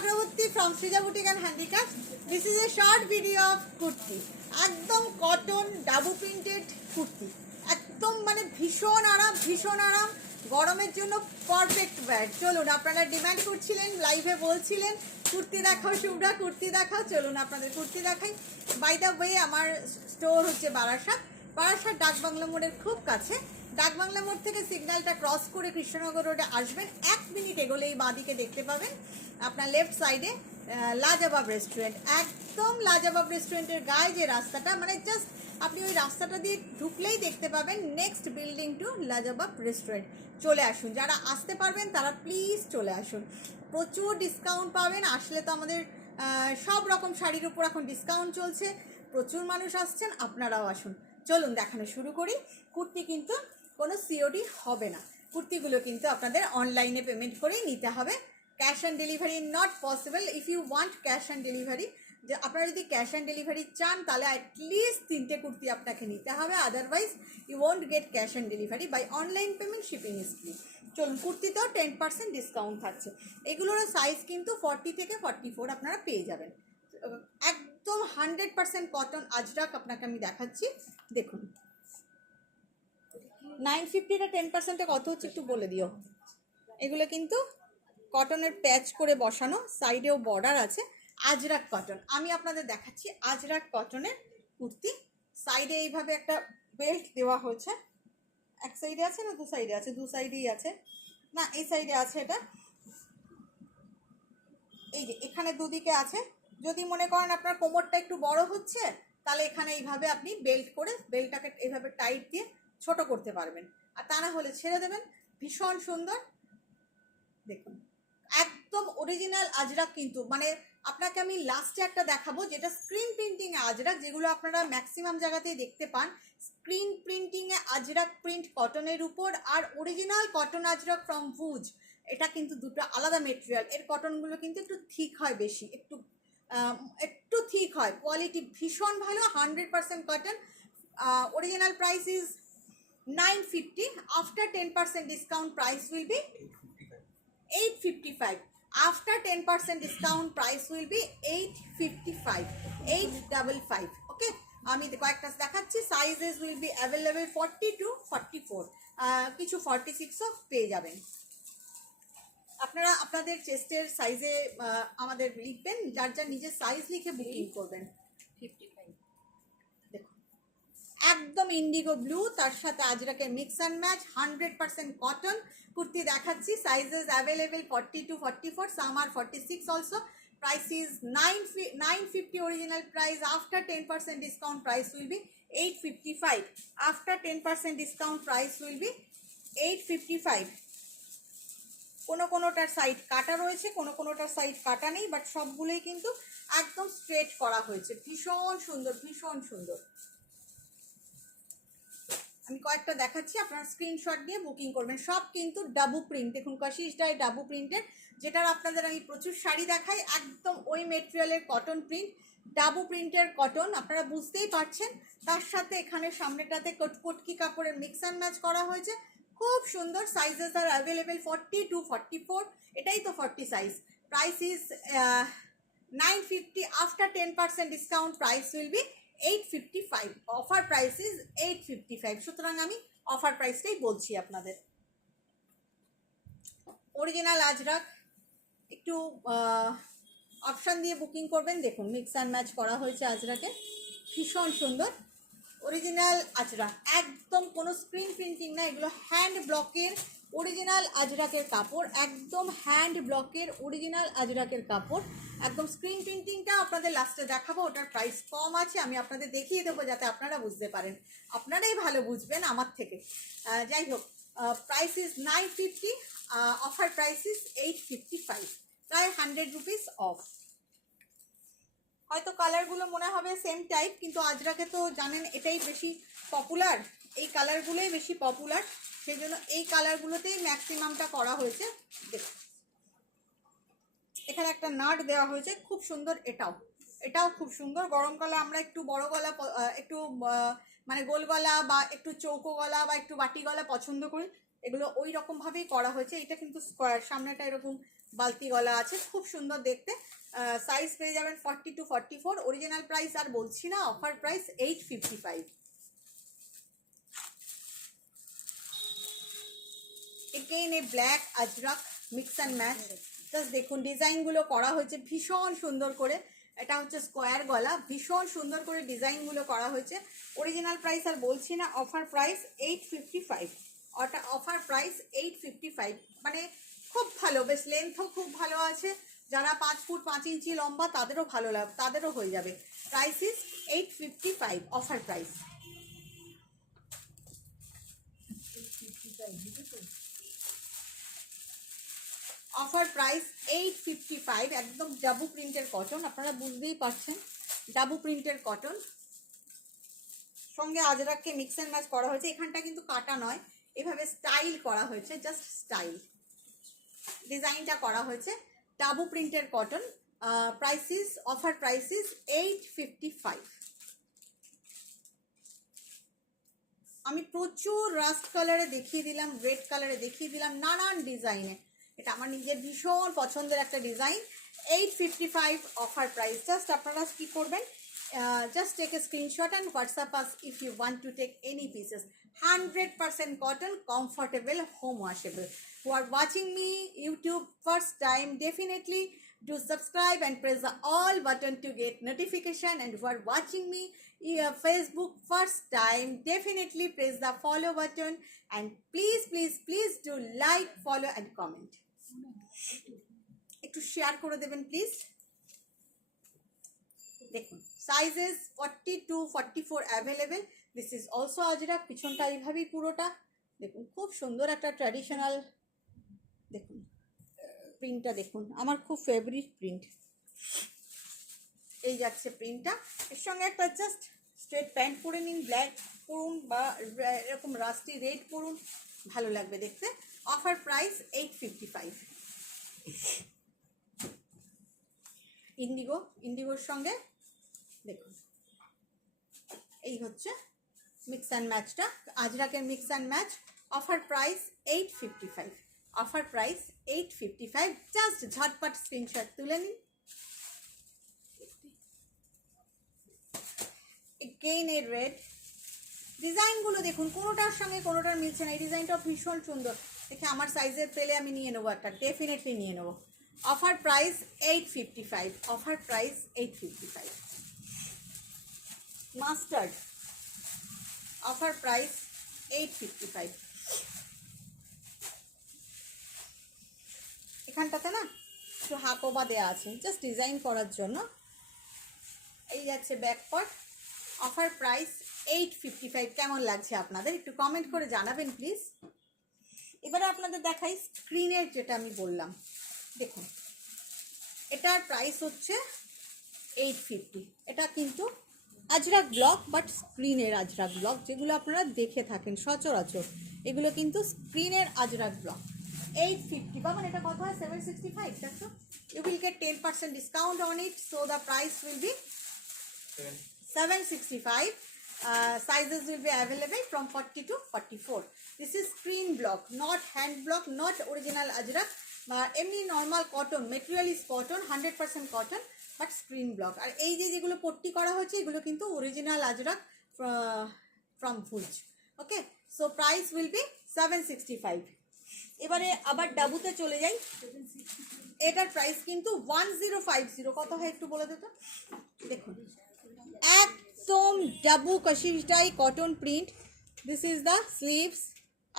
Chakraborty from Srija Boutique and Handicrafts. This is a short video of kurti. একদম cotton dabu printed kurti, একদম মানে ভীষণ আরাম, গরমের জন্য পারফেক্ট ওয়্যার। চলুন, আপনারা ডিমান্ড করছিলেন, লাইভে বলছিলেন কুর্তি দেখাও শুভ্রা, কুর্তি দেখাও। চলুন আপনাদের কুর্তি দেখাই। বাই দ্য ওয়ে, আমার স্টোর হচ্ছে বারাসাত ডাকবাংলা মোড়ের খুব কাছে। ডাকবাংলা মোড় থেকে সিগন্যালটা ক্রস করে কৃষ্ণনগর রোডে আসবেন, 1 মিনিট এগোলেই বাঁদিকে দেখতে পাবেন আপনার লেফট সাইডে লাজবাব রেস্টুরেন্ট। একদম লাজবাব রেস্টুরেন্টের গায়ে যে রাস্তাটা, মানে জাস্ট আপনি ওই রাস্তাটা দিয়ে ঢুকলেই দেখতে পাবেন নেক্সট বিল্ডিং টু লাজবাব রেস্টুরেন্ট। চলে আসুন, যারা আসতে পারবেন তারা প্লিজ চলে আসুন, প্রচুর ডিসকাউন্ট পাবেন। আসলে তো আমাদের সব রকম শাড়ির উপর এখন ডিসকাউন্ট চলছে, প্রচুর মানুষ আসছেন, আপনারাও আসুন। চলুন দেখানো শুরু করি। কুর্তি কিন্তু কোনো সিওডি হবে না, কুর্তিগুলো কিন্তু আপনাদের অনলাইনে পেমেন্ট করেই নিতে হবে। Cash and delivery not possible. If you want cash and delivery, যে আপনারা যদি ক্যাশ অ্যান্ড ডেলিভারি চান তাহলে অ্যাটলিস্ট 3টে কুর্তি আপনাকে নিতে হবে, otherwise you won't get cash and delivery. By online payment shipping is free. চলুন, কুর্তিতেও 10% ডিসকাউন্ট থাকছে। এগুলোরও সাইজ কিন্তু 40 থেকে 44 আপনারা পেয়ে যাবেন। একদম 100% কটন আজরাক আপনাকে আমি দেখাচ্ছি, দেখুন। 950টা 10%-এ কত হচ্ছে একটু বলে দিও। এগুলো কিন্তু কটনের প্যাচ করে বসানো, সাইডেও বর্ডার আছে, আজরাক কটন। আমি আপনাদের দেখাচ্ছি আজরাক কটনের কুর্তি। সাইডে এইভাবে একটা বেল্ট দেওয়া হয়েছে, এক সাইডে আছে না দু সাইডে আছে? দু সাইডেই আছে, না এই সাইডে আছে। এটা এই যে এখানে দুদিকে আছে। যদি মনে করেন আপনার কোমরটা একটু বড় হচ্ছে, তাহলে এখানে এইভাবে আপনি বেল্ট করে বেল্টটাকে এইভাবে টাইট দিয়ে ছোট করতে পারবেন, আর তা না হলে ছেড়ে দেবেন। ভীষণ সুন্দর, দেখুন একদম অরিজিনাল আজরাক। কিন্তু মানে আপনাকে আমি লাস্টে একটা দেখাবো যেটা স্ক্রিন প্রিন্টিংয়ে আজরাক, যেগুলো আপনারা ম্যাক্সিমাম জায়গাতেই দেখতে পান। স্ক্রিন প্রিন্টিংয়ে আজরাক প্রিন্ট কটনের উপর, আর অরিজিনাল কটন আজরাক ফ্রম ভুজ। এটা কিন্তু দুটো আলাদা মেটেরিয়াল। এর কটনগুলো কিন্তু একটু থিক হয়, বেশি একটু থিক হয়, কোয়ালিটি ভীষণ ভালো, 100% cotton. Original price is 950. After 10% discount, price will be 855. After 10% discount, price will be 855, 855. Okay, আমি কয়েকটা দেখাচ্ছি। Sizes will be available 40 to 44, কিছু 46ও পেয়ে যাবেন। আপনারা আপনাদের চেস্টের সাইজে আমাদের লিখবেন, যার যার নিজের সাইজ লিখে বুকিং করবেন। 55 দেখুন, একদম ইন্ডিগো ব্লু, তার সাথে আজরাকের mix and match, 100% cotton kurti দেখাচ্ছি। Sizes available 40 to 44, some are 46 also. Price is 950 original price. After 10% discount price will be 855. After 10% discount price will be 855. কোনোটার সাইড কাটা রয়েছে, কোনোটার সাইড কাটা নেই, বাট সবগুলোই কিন্তু একদম স্ট্রেট করা হয়েছে। ভীষণ সুন্দর, ভীষণ সুন্দর। আমি কয়েকটা দেখাচ্ছি, আপনারা স্ক্রিনশট দিয়ে বুকিং করবেন। সব কিন্তু ডাবু প্রিন্ট, দেখুন কশিশ ডাই ডাবু প্রিন্টের, যেটার আপনাদের আমি প্রচুর শাড়ি দেখাই। একদম ওই মেটেরিয়ালের কটন প্রিন্ট, ডাবু প্রিন্টের কটন, আপনারা বুঝতেই পারছেন। তার সাথে এখানে সামনেটাতে কটকি কাপড়ের মিক্স অ্যান্ড ম্যাচ করা হয়েছে, খুব সুন্দর। সাইজেস আর অ্যাভেলেবেল 40 to 44, এটাই তো 40 size. Price is 950. After 10% discount price will be 855. Offer price is 855, সুতরাং আমি অফার প্রাইসটাই বলছি আপনাদের। অরিজিনাল আজরাক, একটু অপশান দিয়ে বুকিং করবেন। দেখুন মিক্স অ্যান্ড ম্যাচ করা হয়েছে আজরাকে, ভীষণ সুন্দর। অরিজিনাল আজরাক, একদম কোনো স্ক্রিন প্রিন্টিং না, এগুলো হ্যান্ড ব্লকের অরিজিনাল আজরাকের কাপড়, একদম হ্যান্ড ব্লকের অরিজিনাল আজরাকের কাপড়। একদম স্ক্রিন প্রিন্টিংটা আপনাদের লাস্টে দেখাবো, ওটার প্রাইস কম আছে, আমি আপনাদের দেখিয়ে দেবো যাতে আপনারা বুঝতে পারেন। আপনারাই ভালো বুঝবেন আমার থেকে। যাই হোক, price is 950, offer price is 855, প্রায় 100 রুপিস অফ। হয়তো কালারগুলো মনে হবে সেম টাইপ, কিন্তু আজরাকে তো জানেন এটাই বেশি পপুলার, এই কালারগুলোই বেশি পপুলার, সেই জন্য এই কালারগুলোতেই ম্যাক্সিমামটা করা হয়েছে। দেখুন এখানে একটা নাট দেওয়া হয়েছে, খুব সুন্দর। এটাও খুব সুন্দর। গরমকালে আমরা একটু বড় গলা, একটু মানে গোল গলা বা একটু চৌকো গলা বা একটু বাটি গলা পছন্দ করি, এগুলো ওই রকমভাবেই করা হয়েছে। এটা কিন্তু স্কোয়ার, সামনেটা এরকম বালতি গলা আছে, খুব সুন্দর দেখতে। সাইজ পেয়ে যাবেন 40 to 44। অরিজিনাল প্রাইস আর বলছি না, offer price 855। Again A black Ajrak mix and match. Just দেখুন ডিজাইনগুলো করা হয়েছে ভীষণ সুন্দর করে। এটা হচ্ছে স্কোয়ার গলা, ভীষণ সুন্দর করে ডিজাইনগুলো করা হয়েছে। অরিজিনাল প্রাইস আর বলছি না, অফার প্রাইস 855। ওটা অফার প্রাইস 855, মানে খুব ভালো, বেশ লেন্থও খুব ভালো আছে। যারা 5 ফুট 5 ইঞ্চি লম্বা তাদেরও ভালো লাগবে, তাদেরও হয়ে যাবে। Price is 855, offer price. Offer price 855, একদম ডাবু প্রিন্টের কটন, আপনারা বুঝতেই পারছেন ডাবু প্রিন্টের কটন। সঙ্গে আজরাককে মিক্স অ্যান্ড ম্যাচ করা হয়েছে। এখানটা কিন্তু কাটা নয়, এভাবে স্টাইল করা হয়েছে, জাস্ট স্টাইল ডিজাইনটা করা হয়েছে। ডাবু প্রিন্টের কটন। প্রাইসিস, অফার প্রাইসিস 855। আমি প্রচুর রাস্ট কালারে দেখিয়ে দিলাম, রেড কালারে দেখিয়ে দিলাম, নানান ডিজাইনে। এটা আমার নিজের ভীষণ পছন্দের একটা ডিজাইন। 855 offer price. জাস্ট আপনারা কি করবেন, just take a screenshot and WhatsApp us if you want to take any pieces. 100% cotton, comfortable, home washable. Who are watching me YouTube first time, definitely do subscribe and press the all button to get notification. And who are watching me Facebook first time, definitely press the follow button. And please do like, follow and comment. একটু share করে দেবেন please. দেখুন sizes 40 to 44 available. This is also Ajrak. পিছনটা এইভাবেই পুরোটা দেখুন, খুব সুন্দর একটা ট্র্যাডিশনাল। দেখুন প্রিন্টটা দেখুন, আমার খুব ফেভারিট প্রিন্ট। এই যাচ্ছে প্রিন্টটা। এর সঙ্গে একটা জাস্ট স্ট্রেট প্যান্ট পরে নিন, ব্ল্যাক পরুন বা এরকম রাস্টি রেড পরুন, ভালো লাগবে দেখতে। Offer price 855। ইন্ডিগোর সঙ্গে দেখুন এই হচ্ছে মিক্স অ্যান্ড ম্যাচটা, আজরাকের mix and match. Offer price 855। Offer price 855। Just ঝটপট স্ক্রিনশট তুলে নিন। Again a red. ডিজাইনগুলো দেখুন, কোনোটার সঙ্গে কোনোটার মিলছে না। এই ডিজাইনটাও ভীষণ সুন্দর দেখে আমার সাইজের পেলে আমি নিয়ে নেবো একটা, ডেফিনেটলি নিয়ে নেবো। Offer price 855। Offer price 855। Mustard, offer price 855। এখানটাতে না একটু হাকোবা দেওয়া আছে, জাস্ট ডিজাইন করার জন্য। এই যাচ্ছে ব্যাক পার্ট। Offer price 855। কেমন লাগছে আপনাদের একটু কমেন্ট করে জানাবেন প্লিজ। এবারে আপনাদের দেখাই স্ক্রিনের যেটা আমি বললাম। দেখুন এটার প্রাইস হচ্ছে 850। এটা কিন্তু আজরাক ব্লক, বাট স্ক্রিনের আজরাক ব্লক, যেগুলো আপনারা দেখে থাকেন সচরাচর, এগুলো কিন্তু স্ক্রিনের আজরাক ব্লক। 850 বা মানে এটা কত হয়, 765। দেখো you will get 10% discount on it, so the price will be 765. Sizes will be available from 40 to 44. This is screen block, not hand block, not original ajrak. এমনি normal cotton, material is cotton, 100% cotton, but screen block. আর এই যেগুলো পট্টি করা হয়েছে এগুলো কিন্তু original Ajrak from Bhuj. Okay, so price will be 765। এবারে আবার ডাবুতে চলে যাই। এটার প্রাইস কিন্তু 1050। কত হয় একটু বলে দিত। দেখুন একদম ডাবু কাশিটাই cotton print. This is the sleeves,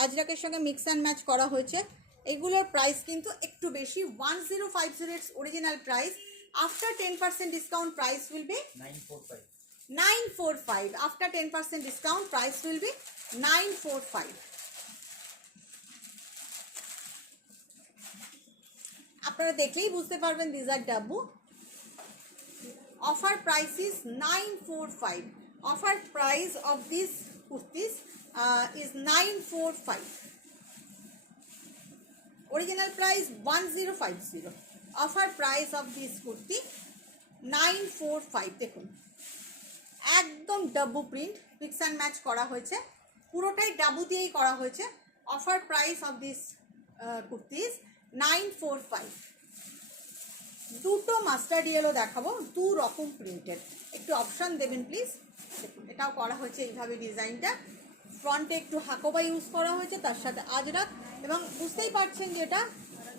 আজরাকের সঙ্গে মিক্স অ্যান্ড ম্যাচ করা হয়েছে। এগুলোর প্রাইস কিন্তু একটু বেশি, 1050 it's original price. After 10% discount price will be 945। After 10% discount price will be 945। আপনারা দেখলেই বুঝতে পারবেন দিস আর ডাবু। Offer price is 945. Offer price of these kurtis is 945. Original price 1050. Offer price of this kurti 945. দেখুন একদম Dabu print, mix and match করা হয়েছে, পুরোটাই ডাবু দিয়েই করা হয়েছে। Offer price of this kurtis 945। দুটো মাস্টার্ড ইয়েলো দেখাবো, দু রকম প্রিন্টের। একটু অপশান দেবেন প্লিজ। দেখুন এটাও করা হয়েছে এইভাবে ডিজাইনটা, ফ্রন্টে একটু হাকোবা ইউজ করা হয়েছে, তার সাথে আজরাক, এবং বুঝতেই পারছেন যে এটা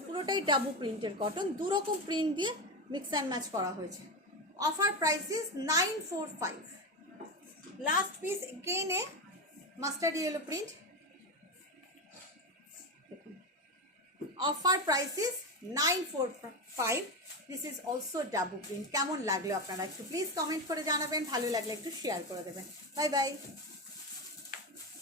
পুরোটাই ডাবু প্রিন্টের কটন, দু রকম প্রিন্ট দিয়ে মিক্স অ্যান্ড ম্যাচ করা হয়েছে। Offer price is 945। Last piece again A mustard yellow print. Offer price is 945। This is also dabu print. কেমন লাগলো আপনারা একটু প্লিজ কমেন্ট করে জানাবেন, ভালো লাগলে একটু শেয়ার করে দেবেন। Bye bye.